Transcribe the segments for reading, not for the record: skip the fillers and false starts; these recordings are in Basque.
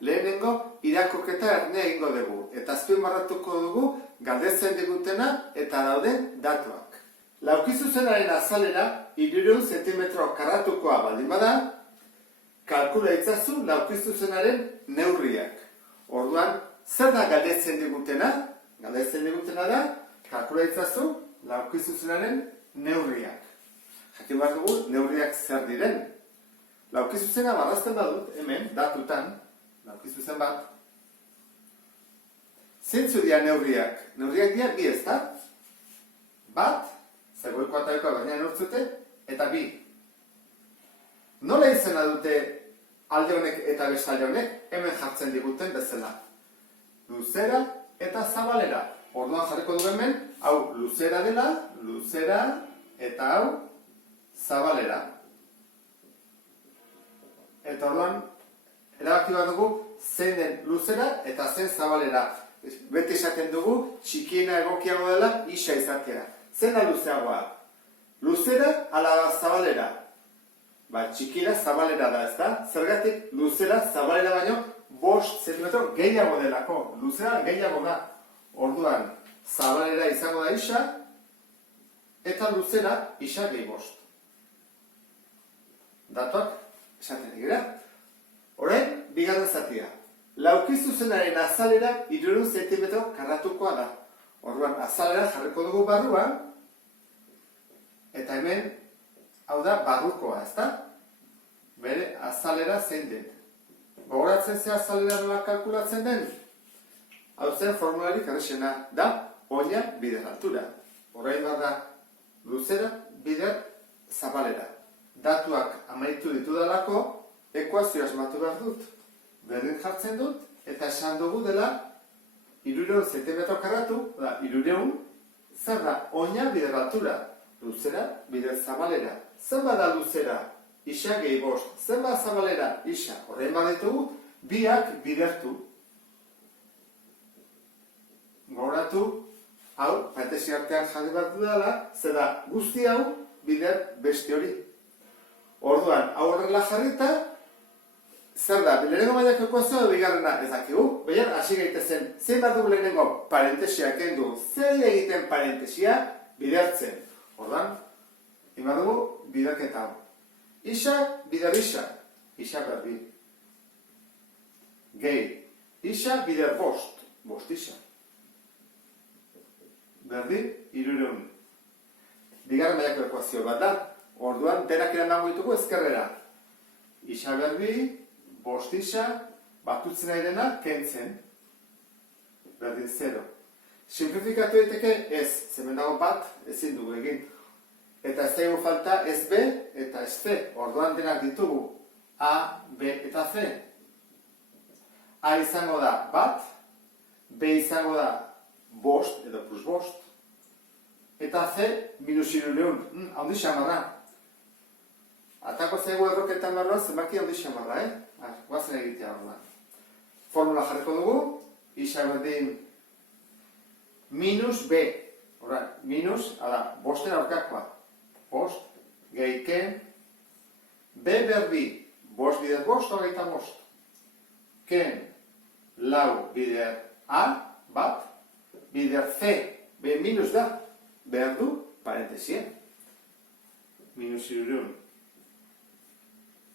lehenengo irakurketa erne egingo dugu, eta azpimarratuko dugu galdetzen digutena eta dauden datuak. Laukizuzenaren azalera 300 zentimetro karratukoa baldin bada, kalkula itzazu laukizuzenaren neurriak. Orduan, zer da galdetzen digutena? Galdetzen digutena da, kalkula itzazu laukizuzenaren neurriak. Jakin behar dugu, neurriak zer diren. Laukizuzena marrazten badut, hemen, datutan, laukizuzen bat. Zeintzu dira neurriak? Neurriak dira bi ez da? Bat, zegoiko ataikoa bernean urtzute, eta bi. Nola izena dute alde honek eta bestalde honek, hemen jartzen diguten bezala. Luzera eta zabalera. Orduan jarriko du hemen, hau luzera dela, luzera, eta hau zabalera. Eta orduan, erabaki bat dugu, zein den luzera eta zein zabalera. Beti esaten dugu, txikiena egokiago dela, isa izatea. Zein da luzeagoa? Luzera ala zabalera. Txikiena zabalera da, ez da? Zergatik, luzera zabalera baino 5 zentimetro gehiago delako. Luzera gehiago da. Orduan, zabalera izango da isa, eta luzera isa gehi 5. Datuak esaten egira. Orain, bigarren zatia. Laukizuzenaren azalera 300 zentimetro karratukoa da. Orduan, azalera jarriko dugu barruan, eta hemen, hau da, barrukoa, ez da? Bere, azalera zein den. Gogoratzen ze azalera nola kalkulatzen den? Hau zen formularik errexena da, oina bider altura. Orain bat da, luzera bider zabalera. Datuak amaitu ditudalako, ekuazio asmatu behar dut. Berdin jartzen dut, eta esan dugu dela, 300 zentimetro karratu, 300, zer da, oina bider altura. Luzera bider zabalera. Zenba da luzera? Isa gehi 5. Zenba zabalera? Isa. Horrein baditugu, biak bidertu. Gogoratu, hau, parentesi artean jarri bat dudala, zera guzti hau bider beste hori. Orduan, hau horrela jarrita, zer da, lehenengo mailako ekuazioa bigarrena ez dakigu, baina hasi gaitezen, zein bat dugu lehenengo parentesia kendu, zer egiten parentesia bidertzen. Orduan, ima dugu biderketa hau. Isa, bider isa. Isa berbi. Gehi. Isa, bider 5. 5 isa. Berdi, 300. Bigarren mailako ekuazio bat da. Orduan, denak erandango ditugu ezkerrera. Isa berbi, 5 isa, batutzen nahi dena, kentzen. Berdin 0. Simplifikatu daiteke ez, zemen dago bat, ezin dugu egin. Eta ez zaigu falta ez B eta ez C. Orduan denak ditugu A, B eta C. A izango da bat, B izango da 5 edo plus 5. Eta C, minus 300. Haundi xamarra. Atako zaigu erroketan barruan zenbaki haundi xamarra, guazen egitea orduan. Formula jarriko dugu, isa berdin minus B. Horra, minus, ala, 5 aurkakoa. 5, gehiken, B berbi, 5 bider 5, 25. Ken, lau bider A, bat, bider C, B minus da, behar du, parentesia. Minus 300.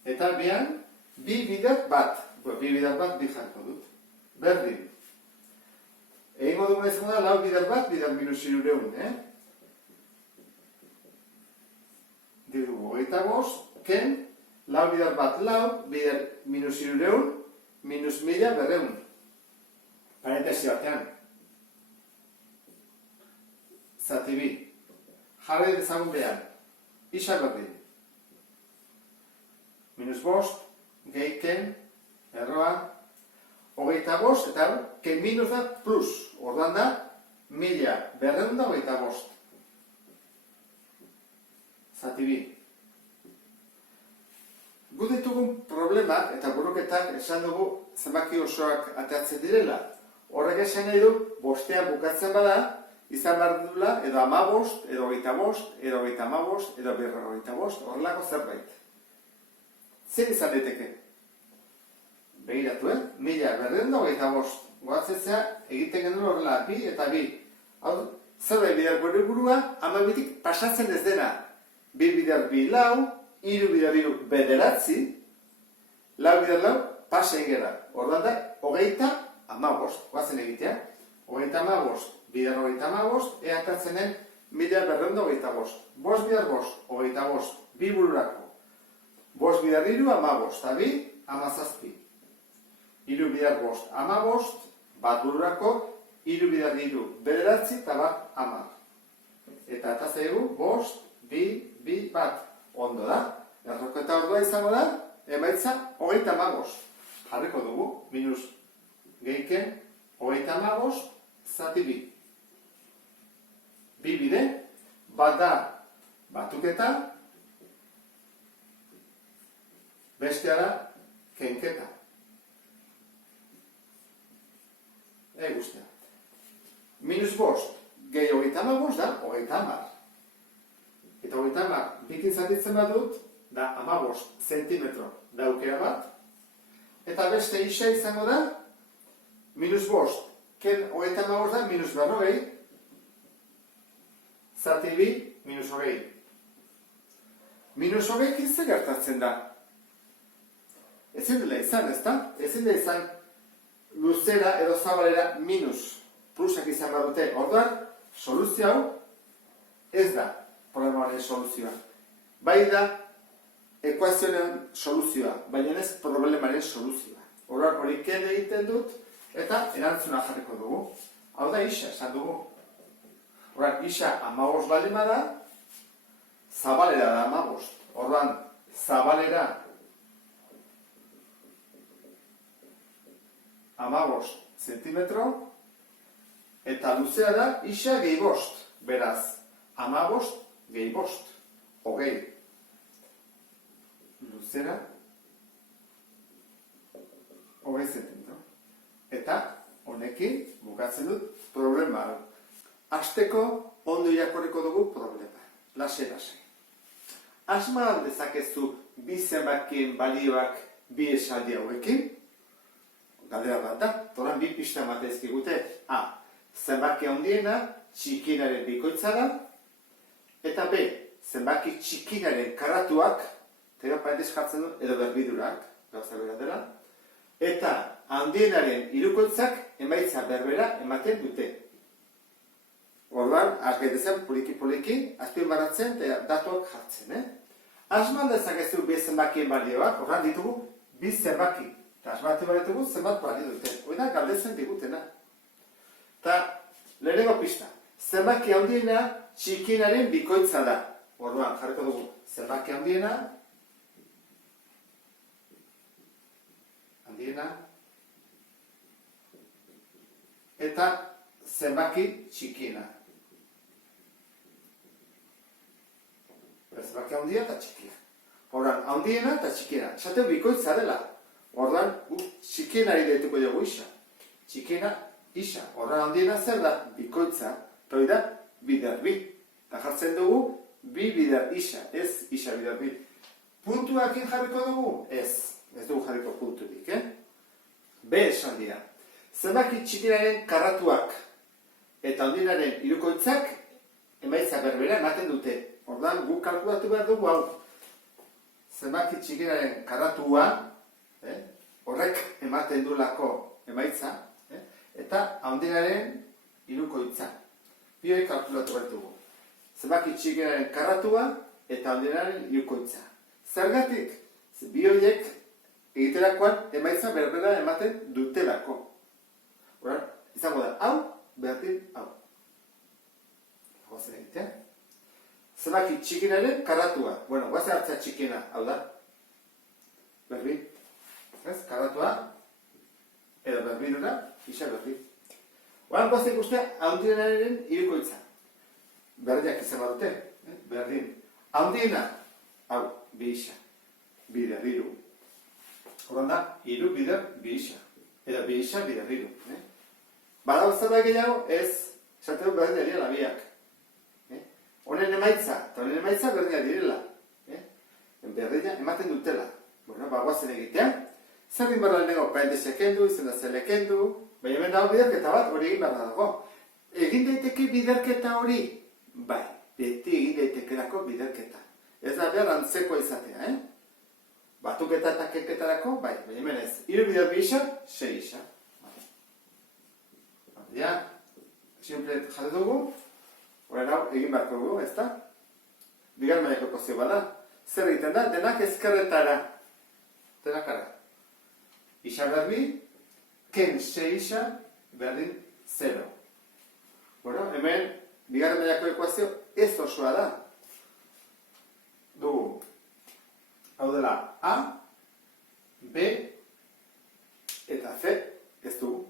Eta bian, bi bider bat. Bi bider bat, bi jarko dut. Berdin. Egingo dugu ez da, lau bider bat, bider minus 300, Dirugu, 25, ken, lau bider bat lau, bider minus 300, minus 1000 berreun. Parentesi batean. Zati bi. Jarri dezagun behan. Isa berdin. Minus 5, gehi ken, erroa, 25, eta ken minus da plus. Ordan da, 1000 berreun da 25. Zati bi. Gu ditugun problemak eta buruketak esan dugu zenbaki osoak ateatzen direla. Horrek esan nahi du, 5 bukatzen bada, izan behar dula edo 15, edo 25, edo 35, edo 55, horrelako zerbait. Zer izan daiteke? Begiratu, 1225. Goatzezea, egiten genuen horrela, bi eta bi. Hau, zer da bider gure burua, 12tik pasatzen ez dena. Bi bider bi lau, hiru bider hiru bederatzi, lau bider lau, pasa ingera. Orduan da, 35, goazen egitea. 35, bider 35, eatatzen den, bider 225. Bost bider bost, 25, bi bururako. Bost bider hiru, 15, eta bi, 17. Hiru bider bost, 15, bat bururako, hiru bider hiru, bederatzi, eta bat, 10. Eta zaigu, bost, bi, bat. Ondo da, erroketa ordua izango da, emaitza, 35. Jarriko dugu, minus gehiken, 35, zati bi. Bi bide, bat da, batuketa, bestea da, kenketa. Guztia. Minus bost, gehi 35 da, 30. Eta 30, bikin zatitzen badut, da 15 zentimetro daukera bat. Eta beste isa izango da, minus bost, ken 35 da, minus berrogei, zati bi, minus hogei. Minus hogei kintzen gertatzen da. Ezin dela izan, ezta? Ezin dela izan, luzera edo zabalera minus plusak izan badute. Orduan, soluzio hau ez da problemaren soluzioa. Bai da ekuazioen soluzioa, baina ez problemaren soluzioa. Orduan, hori ken egiten dut eta erantzuna jarriko dugu. Hau da isa, esan dugu. Orduan, isa 15 baldin bada, zabalera da 15. Orduan, zabalera 15 zentimetro, eta luzea da isa gehi bost. Beraz, 15 gehi bost. Hogei. Luzera, hogei zentimetro. Eta, honekin, bukatzen dut, problema. Hasteko, ondo irakorriko dugu problema. Lase. Asma dezakezu bi zenbakien balioak bi esaldi hauekin? Galdera bat da, toran bi pista matezkigute. A. Zenbaki handiena txikinaren bikoitza da. Eta B. Zenbaki txikinaren karratuak, tega paetez jartzen du, edo berbidurak, gauza bera dela. Eta handienaren hirukoitzak emaitza berbera ematen dute. Orduan, azgaitezen poliki, azpimarratzen eta datuak jartzen. Asman dezakezu bi zenbakien balioak, orduan ditugu bi zenbaki. Eta asmatu barretugu zenbat balio dute. Hori galdetzen digutena. Eta lehenengo pista. Zenbaki handiena txikinaren bikoitza da. Orduan, jarriko dugu zenbaki handiena eta zenbaki txikina. Zenbaki handia eta txikina. Orduan, handiena eta txikina. Esateu bikoitza dela. Orduan, txikienari deituko dugu isa. Txikiena, isa. Orduan, handiena zer da? Bikoitza. Toi da, bider bi. Eta jartzen dugu, bi bider isa. Ez isa bider bi. Puntuakin jarriko dugu? Ez. Ez dugu jarriko punturik, B esan dira. Zenbaki txikinaren karratuak eta handienaren hirukoitzak emaitza berbera ematen dute. Orduan, guk kalkulatu behar dugu hau. Zenbaki txikinaren karratua, horrek ematen du lako emaitza, eta handienaren hirukoitza. Bi hori kalkulatu behar dugu. Zenbaki txikinaren karratua eta handienaren hirukoitza. Zergatik? Bi horiek egiterakoan emaitza berbera ematen dutelako. Horan, izango da, hau, berdin, hau. Goazen egitea. Zenbaki txikinaren karratua. Bueno, goazen hartzea txikina, hau da. Berdin. Karratua, edo berbinura, isa berdin. Horan, goazen ikustea, handienaren hirukoitza. Berdiak izan badute, berdin. Handiena, hau, bi isa. Bider, hiru. Horan da, hiru bider, bi isa. Edo bi isa, bider, hiru. Bada zerbait gehiago, ez, esateu berdin direla biak. Honen emaitza, eta honen emaitza berdina direla. Berdina ematen dutela. Bueno, bagoazen egitea. Zer egin behar lehenengo, parentesia kendu, izena zele kendu, baina hemen dago biderketa bat, hori egin behar dago. Egin daiteke biderketa hori? Bai, beti egin daitekerako biderketa. Ez da behar antzeko izatea, Batuketa eta keketarako, bai, baina hemen ez. 3 bider 2 isa, 6 isa. Ja, simple jate dugu, horren hau egin beharko dugu, ez da? Bigarren mailako ekuazio bada. Zer egiten da? Denak ezkerretara. Denakara. Isa berbi, ken 6 isa, berdin 0. Bueno, hemen, bigarren mailako ekuazio ez osoa da. Dugu. Hau dela A, B, eta C, ez dugu.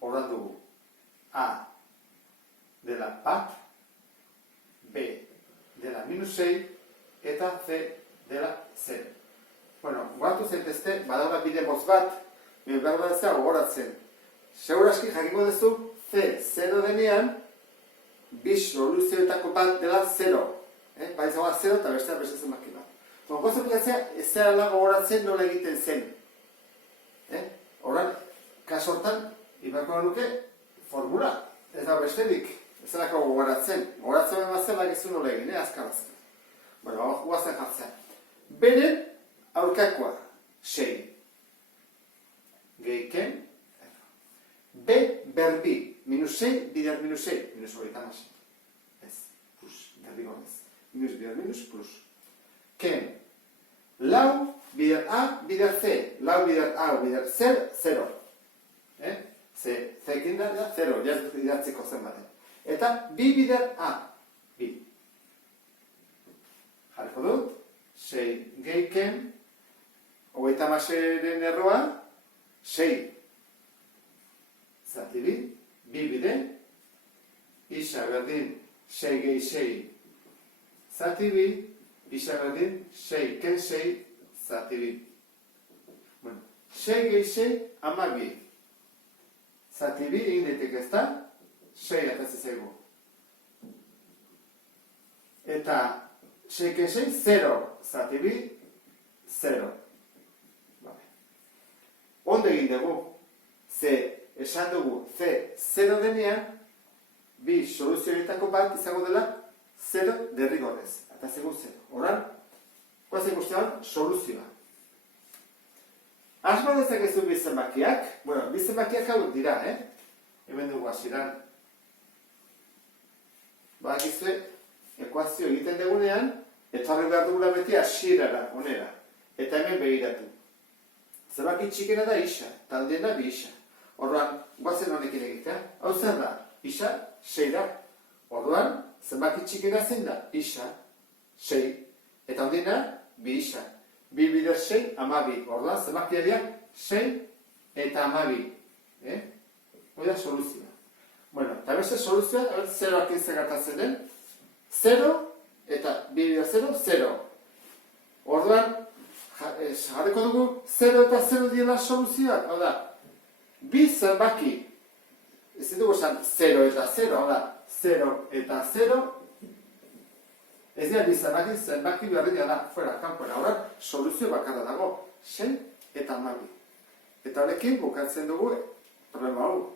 Horran dugu. A dela bat, B dela -6, eta C dela 0. Bueno, guartu zentezte, badaura bide motz bat, behar da zera gogoratzen. Seguraski jakingo duzu, C 0 denean, bi soluzioetako bat dela 0. Bai zagoa 0 eta bestea beste zenbaki bat. Gozo pilatzea, ez zera gogoratzen nola egiten zen. Horren, kaso hortan, ibarko nuke formula. Ez da besterik, ez zelako gogoratzen. Gogoratzen behar zen lagizu nola egin, azkar. Bueno, guazen jartzea. Beren aurkakoa, 6. Gehiken, B berbi, -6 bider -6, -6. Ez, plus, derrigorez. Minus bider minus, plus. Ken, lau bider A bider C, lau bider A bider C, 0. Zekin da, 0, idatzeko zen baten. Eta bi bider A, bi. Jarko dut, 6 gehiken, 36-ren erroa, 6. Zati bi bide, isa berdin 6 gehi 6, zati bi, isa berdin 6, ken 6, zati bi. Bueno, 6 gehi 6, ama bi. Zati bi egin daiteke ez da, 6 atatzen zaigu. Eta 6 ken 6, 0, zati bi, 0. Ondo egin dugu, esan dugu, C 0 denean, bi soluzioetako bat izango dela 0 derrigorrez. Eta zegoen 0. Horan, guazen guztian, soluzioa. Asma dezakezu bi zenbakiak, bueno, bi zenbakiak hau dira, Hemen dugu hasieran. Bakizue, ekuazio egiten dugunean, etorri behar dugula beti hasierara, onera. Eta hemen begiratu. Zenbaki txikena da isa, taldeena bi isa. Orduan, guazen honekin egitea. Hau zer da? Isa, 6 da. Orduan, zenbaki txikena zein da? Isa, 6. Eta hondiena, bi isa. Bi bider 6, ama bi. Orduan, zenbakia dira, 6 eta ama bi. Hoi da soluzioa. Bueno, eta beste soluzioa, zeroak izan gertatzen den. 0 eta bi bider 0, 0. Orduan, jarriko dugu 0 eta 0 diela soluzioak. Hau da, bi zenbaki, ez dugu esan 0 eta 0, hau da, 0 eta 0, ez dira bi zenbaki berria da, fuera, kanpoera, horren, soluzio bakarra dago, 6 eta 12. Eta horrekin bukatzen dugu problema hau.